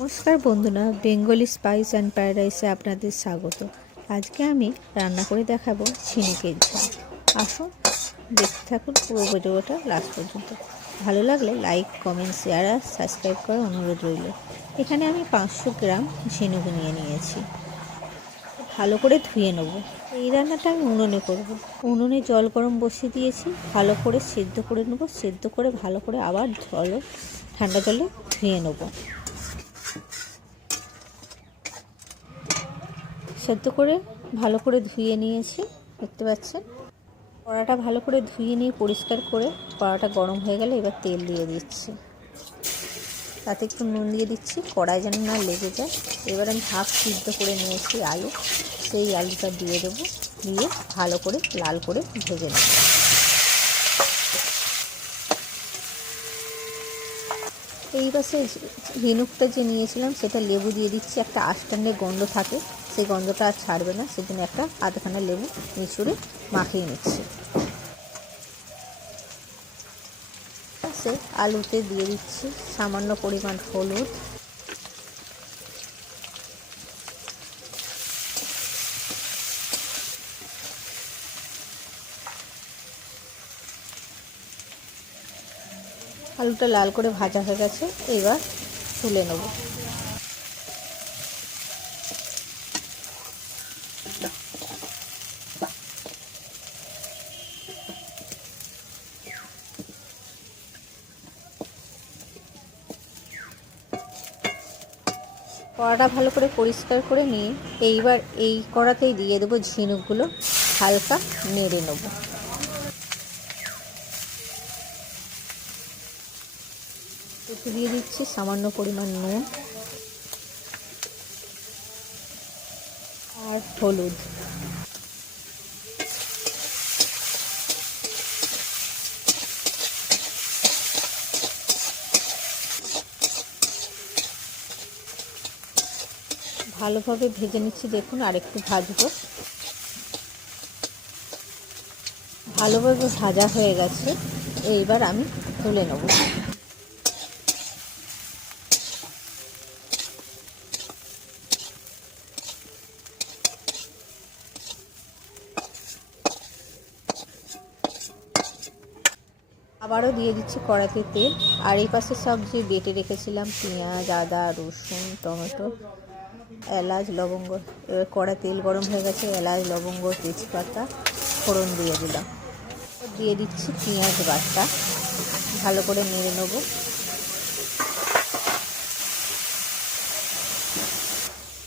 নমস্কার বন্ধুরা, Bengali spice and প্যারাডাইসে আপনাদের স্বাগত। আজকে আমি রান্না করে দেখাবো ঝিনুকের ঝোল। আসুন দেখতে থাকুন পুরো ভিডিওটা লাস্ট পর্যন্ত। ভালো লাগলে লাইক, কমেন্ট, শেয়ার আর সাবস্ক্রাইব করার অনুরোধ রইল। এখানে আমি 500 গ্রাম ঝিনুক নিয়েছি। ভালো করে ধুয়ে নেব। এই রান্নাটা আমি উনুনে করব। উনুনে জল গরম বসিয়ে দিয়েছি, ভালো করে সেদ্ধ করে নেব। সেদ্ধ করে ভালো করে আবার ঠান্ডা জলে ধুয়ে নেব। সেদ্ধ করে ভালো করে ধুয়ে নিয়েছি, দেখতে পাচ্ছেন। কড়াটা ভালো করে ধুয়ে নিয়ে পরিষ্কার করে কড়াটা গরম হয়ে গেলে এবার তেল দিয়ে দিচ্ছি। তাতে একটু নুন দিয়ে দিচ্ছি, কড়াই যেন না লেগে যায়। এবার আমি হাফ সিদ্ধ করে নিয়েছি আলু, সেই আলুটা দিয়ে দেবো। দিয়ে ভালো করে লাল করে ভেজে নেব। এই পাশে ঝিনুকটা যে নিয়েছিলাম সেটা লেবু দিয়ে দিচ্ছি। একটা আষ্টান্নে গন্ধ থাকে, সেই গন্ধটা আর ছাড়বে না, সেজন্য একটা আধখানা লেবু মিশিয়ে মাখিয়ে নিচ্ছি। আলুতে দিয়ে দিচ্ছি সামান্য পরিমাণ হলুদ, আলুটা লাল করে ভাজা হয়ে গেছে, এবার তুলে নেব। কড়াটা ভালো করে পরিষ্কার করে নিয়ে এইবার এই কড়াতেই দিয়ে দেবো ঝিনুকগুলো, হালকা নেড়ে নেব। একটু দিয়ে দিচ্ছি সামান্য পরিমাণ নুন আর হলুদ। ভালোভাবে ভেজে নিচ্ছি, দেখুন আর একটু ভাজবো। ভালোভাবে ভাজা হয়ে গেছে, এইবার আমি তুলে নেব। আবারও দিয়ে দিচ্ছি কড়াতে তেল, আর এই পাশে সব যে বেটে রেখেছিলাম পেঁয়াজ, আদা, রসুন, টমেটো, এলাচ, লবঙ্গ। এবার কড়া তেল গরম হয়ে গেছে, এলাচ, লবঙ্গ, তেজপাতা ফোড়ন দিয়ে দিলাম। দিয়ে দিচ্ছি পেঁয়াজ বাটা, ভালো করে নেড়ে নেব।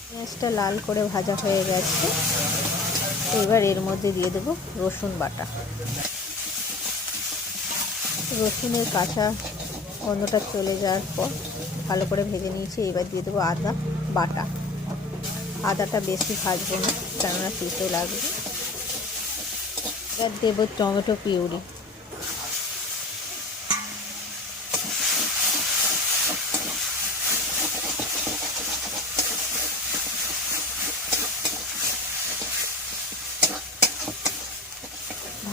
পেঁয়াজটা লাল করে ভাজা হয়ে গেছে, এবার এর মধ্যে দিয়ে দেবো রসুন বাটা। রসুনের কাঁচা গন্ধটা চলে যাওয়ার পর ভালো করে ভেজে নিয়েছি। এবার দিয়ে দেবো আদা বাটা। আদাটা বেশি ভাজবো না, কেননা তেতো লাগবে। এবার দেবো টমেটো পিউরি।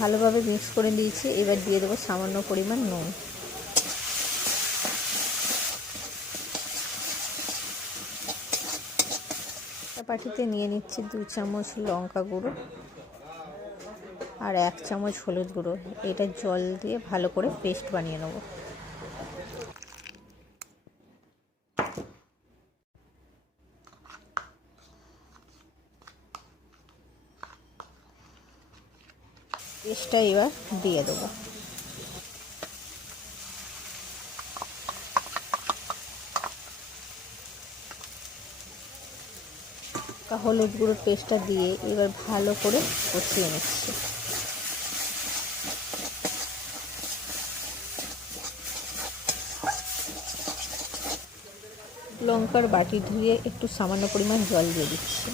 ভালোভাবে মিক্স করে দিয়েছি, এবার দিয়ে দেবো সামান্য পরিমাণ নুন। বাটিতে নিয়ে নিচ্ছি 2 চামচ লঙ্কা গুঁড়ো আর 1 চামচ হলুদ গুঁড়ো। এটা জল দিয়ে ভালো করে পেস্ট বানিয়ে নেব। পেস্টটা এবার দিয়ে দেবো। হলুদ গুঁড়োর পেস্টটা দিয়ে এবার ভালো করে কষিয়ে নিচ্ছি। লঙ্কার বাটি ধুয়ে একটু সামান্য পরিমাণ জল দিয়ে দিচ্ছি।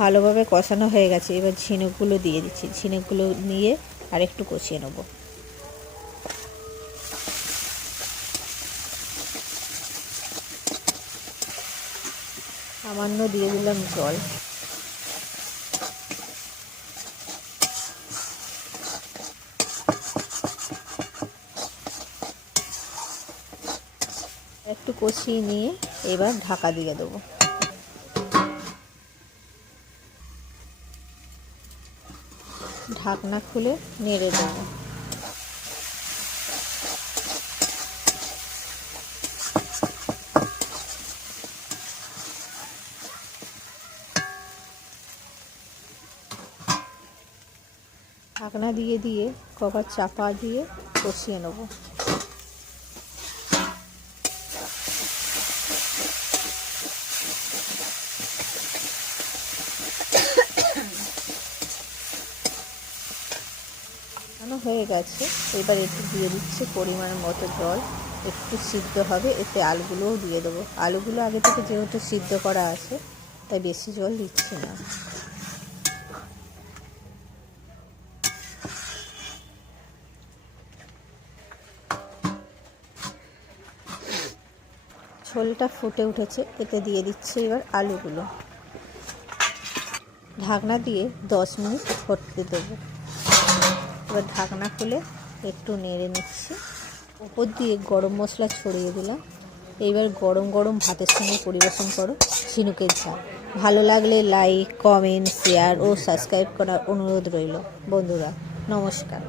ভালোভাবে কষানো হয়ে গেছে, এবার ঝিনুকগুলো দিয়ে দিচ্ছি। ঝিনুকগুলো নিয়ে আর একটু কষিয়ে নেব। সামান্য দিয়ে দিলাম জল। একটু কষিয়ে নিয়ে এবার ঢাকা দিয়ে দেবো। ঢাকনা খুলে নেড়ে দেবো। ঢাকনা দিয়ে দিয়ে কবার চাপা দিয়ে কষিয়ে নেব। হয়ে গেছে, এবার একটু দিয়ে দিচ্ছি পরিমাণ মতো জল। একটু সিদ্ধ হবে, এতে আলুগুলোও দিয়ে দেবো। আলুগুলো আগে থেকে যেহেতু সিদ্ধ করা আছে তাই বেশি জল দিচ্ছি না। ঝোলটা ফুটে উঠেছে, এতে দিয়ে দিচ্ছি এবার আলুগুলো। ঢাকনা দিয়ে 10 মিনিট ফুটতে দেবো। এবার ঢাকনা খুলে একটু নেড়ে নিচ্ছি। ওপর দিয়ে গরম মশলা ছড়িয়ে দিলাম। এইবার গরম গরম ভাতের সঙ্গে পরিবেশন করো ঝিনুকের ঝাল। ভালো লাগলে লাইক, কমেন্ট, শেয়ার ও সাবস্ক্রাইব করার অনুরোধ রইল। বন্ধুরা, নমস্কার।